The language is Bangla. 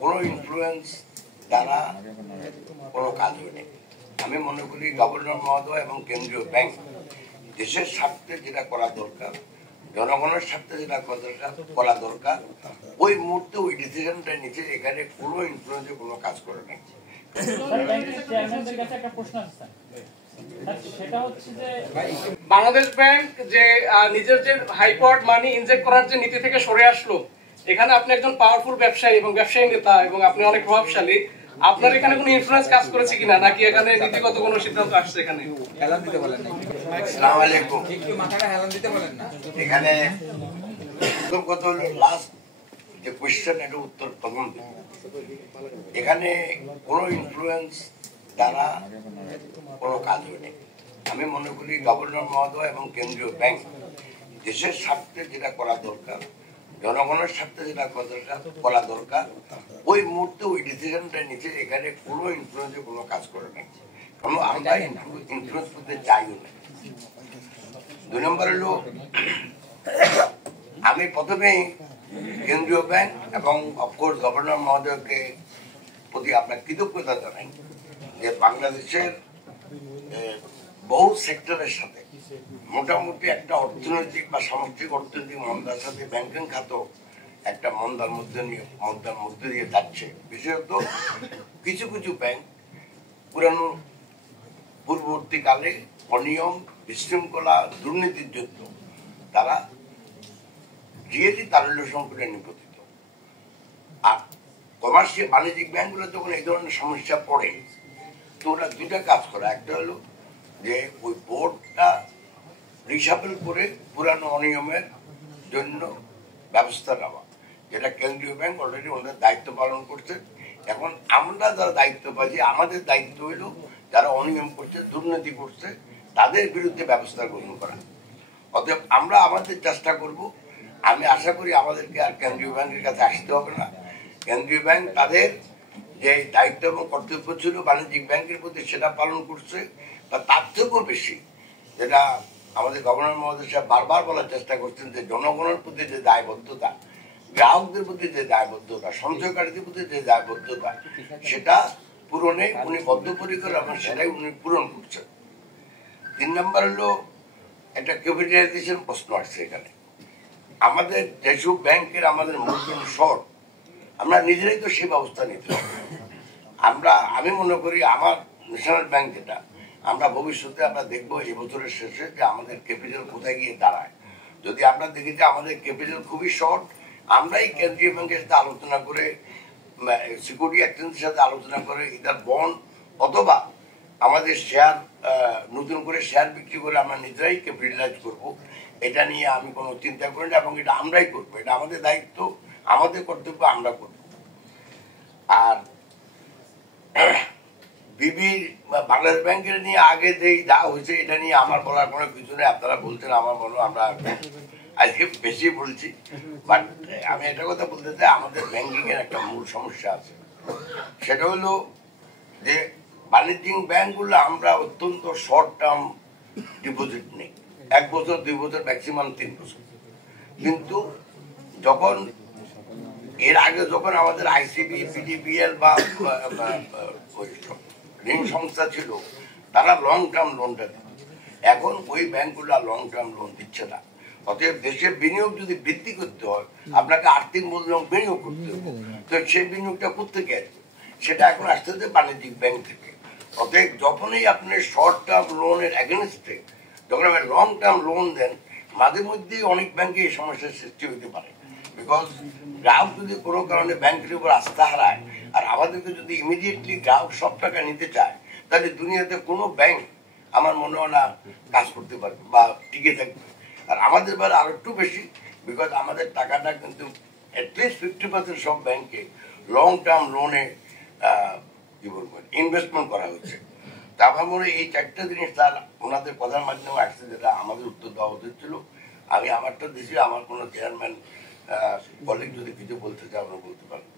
কোনো ইনফ্লুয়েন্স দ্বারা কোনো কাজ হয়নি। আমি মনে করি গভর্নর মহোদয় এবং কেন্দ্রীয় ব্যাংক দেশের স্বার্থে যেটা করা দরকার, জনগণের স্বার্থে যেটা করা দরকার, ওই মুহূর্তে ওই ডিসিশনটা নিচে এখানে কোনো ইনফ্লুয়েন্সে কোনো কাজ করে নাই। বাংলাদেশ ব্যাংক যে নিজের যে হাইপাওয়ার্ড মানি ইনজেক্ট করার যে নীতি থেকে সরে আসলো, এখানে আপনি একজন পাওয়ারফুল ব্যবসায়ী এবং ব্যবসায়ী নেতা এবং আপনি অনেক প্রভাবশালী, আপনার এখানে কোনো ইনফ্লুয়েন্স কাজ করেছে কিনা, নাকি এখানে নীতিগত কোনো সিদ্ধান্ত আসছে? এখানে হেলান দিতে বলেন না, আসসালামু আলাইকুম। একটু মাথাটা হেলান দিতে বলেন না। এখানে প্রথম কথা হলো লাস্ট যে কোয়েশ্চেন, এটা উত্তর প্রথম দিন। এখানে কোনো ইনফ্লুয়েন্স দ্বারা কোনো কাজ হয়নি। আমি মনে করি গভর্নর মহোদয় এবং কেন্দ্রীয় ব্যাংক দেশের স্বার্থে যেটা করা দরকার, জনগণের স্বার্থে যেটা করা দরকার, ওই মুহূর্তে ওই ডিসিশনটা নিচে এখানে কোনো ইনফ্লুয়েন্সে কোনো কাজ করে নাই। কারণ আমরা ইনফ্লুয়েন্স করতে চাইও না। 2 নম্বর হলো, আমি প্রথমেই কেন্দ্রীয় ব্যাংক এবং অফকোর্স গভর্নর মহোদয়কে প্রতি আপনার কৃতজ্ঞতা জানাই যে বাংলাদেশের বহু সেক্টরের সাথে মোটামুটি একটা অর্থনৈতিক বা সামগ্রিক অর্থনৈতিক মন্দার সাথে ব্যাংকিং খাত একটা মন্দার মধ্যে দিয়ে যাচ্ছে। বিশেষত কিছু কিছু ব্যাংক পুরানো পূর্ববর্তীকালে অনিয়ম, বিশৃঙ্খলা, দুর্নীতির জন্য তারা রিয়েলি তারল্য সংকটে নিপতিত। আর কমার্শিয়াল বাণিজ্যিক ব্যাংকগুলো যখন এই ধরনের সমস্যা পড়ে, তো ওরা দুটা কাজ করে। একটা হলো যে ওই বোর্ডটা রিসাবেল করে পুরানো অনিয়মের জন্য ব্যবস্থা নেওয়া, যেটা কেন্দ্রীয় ব্যাংক অলরেডি ওনাদের দায়িত্ব পালন করছে। এখন আমরা যারা দায়িত্ব পাচ্ছি, আমাদের দায়িত্ব হলো যারা অনিয়ম করছে, দুর্নীতি করছে, তাদের বিরুদ্ধে ব্যবস্থা গ্রহণ করা। অতএব আমরা আমাদের চেষ্টা করব। আমি আশা করি আমাদেরকে আর কেন্দ্রীয় ব্যাংকের কাছে আসতে হবে না। কেন্দ্রীয় ব্যাংক তাদের যে দায়িত্ব এবং কর্তব্য ছিল বাণিজ্যিক ব্যাংকের প্রতি, সেটা পালন করছে। বা তার থেকেও বেশি যেটা আমাদের গভর্নর মহোদয় সাহেব বারবার বলার চেষ্টা করছেন, যে জনগণের প্রতি যে দায়বদ্ধতা, গ্রাহকদের প্রতি যে দায়বদ্ধতা, সঞ্চয়কারীদের প্রতি যে দায়বদ্ধতা, সেটা পূরণে উনি বদ্ধপরিকর এবং সেটাই উনি পূরণ করছেন। 3 নম্বর হলো একটা ক্যাপিটালাইজেশন প্রশ্ন আসছে এখানে। আমাদের যেসব ব্যাংকের আমাদের মূলধন শর্ট, আমরা নিজেরাই তো সেই ব্যবস্থা নিতে হবে। আমি মনে করি আমার ন্যাশনাল ব্যাংক যেটা, আমরা ভবিষ্যতে আমরা দেখবো এই বছরের শেষে যে আমাদের ক্যাপিটাল কোথায় গিয়ে দাঁড়ায়। যদি আমরা দেখি যে আমাদের ক্যাপিটাল খুবই শর্ট, আমরাই কেন্দ্রীয় ব্যাংকের সাথে আলোচনা করে, সিকিউরিটি এক্সচেঞ্জের সাথে আলোচনা করে ইদার বন্ড অথবা আমাদের শেয়ার, নতুন করে শেয়ার বিক্রি করে আমরা নিজেরাই ক্যাপিটালাইজ করব। এটা নিয়ে আমি কোনো চিন্তা করি না এবং এটা আমরাই করবো। এটা আমাদের দায়িত্ব, আমাদের কর্তব্য, আমরা করব। আর বাংলাদেশ ব্যাংকের নিয়ে আগে যে যা হয়েছে, এটা নিয়ে আমার বলার কোনো কিছু নেই। আপনারা বলছেন, আমার মনে আমরা আজকে বেশি বলছি, বাট আমি একটা কথা বলতে চাই, আমাদের ব্যাংকিং এর একটা মূল সমস্যা আছে। সেটা হলো যে বাণিজ্যিক ব্যাংকগুলো আমরা অত্যন্ত শর্ট টার্ম ডিপোজিট নেই, 1 বছর 2 বছর, ম্যাক্সিমাম 3 বছর। কিন্তু যখন এর আগে যখন আমাদের আইসিবি, পিডিবিএল বা ঋণ সংস্থা ছিল, তারা লং টার্ম লোনটা দিত। এখন ওই ব্যাংকগুলো লং টার্ম লোন দিচ্ছে না। অতএব দেশের বিনিয়োগ যদি বৃদ্ধি করতে হয়, আপনাকে আর্থিক মূলধন বিনিয়োগ করতে হবে। তো সেই বিনিয়োগটা কোথেকে আসবে? সেটা এখন আসতে হচ্ছে বাণিজ্যিক ব্যাংক থেকে। অতএব যখনই আপনি শর্ট টার্ম লোনের এগেনস্টে যখন আপনি লং টার্ম লোন দেন, মাঝে মধ্যেই অনেক ব্যাংকে এই সমস্যার সৃষ্টি হতে পারে। বিকজ গ্রাহক যদি কোনো কারণে ব্যাংকের উপর আস্থা হারায়, আর আমাদেরকে যদি ইমিডিয়েটলি গ্রাহক সব টাকা নিতে চায়, তাহলে দুনিয়াতে কোনো ব্যাংক আমার মনে হয় না কাজ করতে পারবে বা টিকে থাকবে। আর আমাদের বেলা আরো একটু বেশি, বিকজ আমাদের টাকাটা কিন্তু অ্যাটলিস্ট 50% সব ব্যাংকে লং টার্ম লোনে কি বলবো ইনভেস্টমেন্ট করা হচ্ছে। তা আমার মনে হয় এই 4টা জিনিস তার ওনাদের কথার মাধ্যমে আসছে, যেটা আমাদের উত্তর দেওয়া উচিত ছিল। আমি আমারটা দিছি, আমার কোনো চেয়ারম্যান কলিগ যদি কিছু বলতে চায় আমরা বলতে পারেন।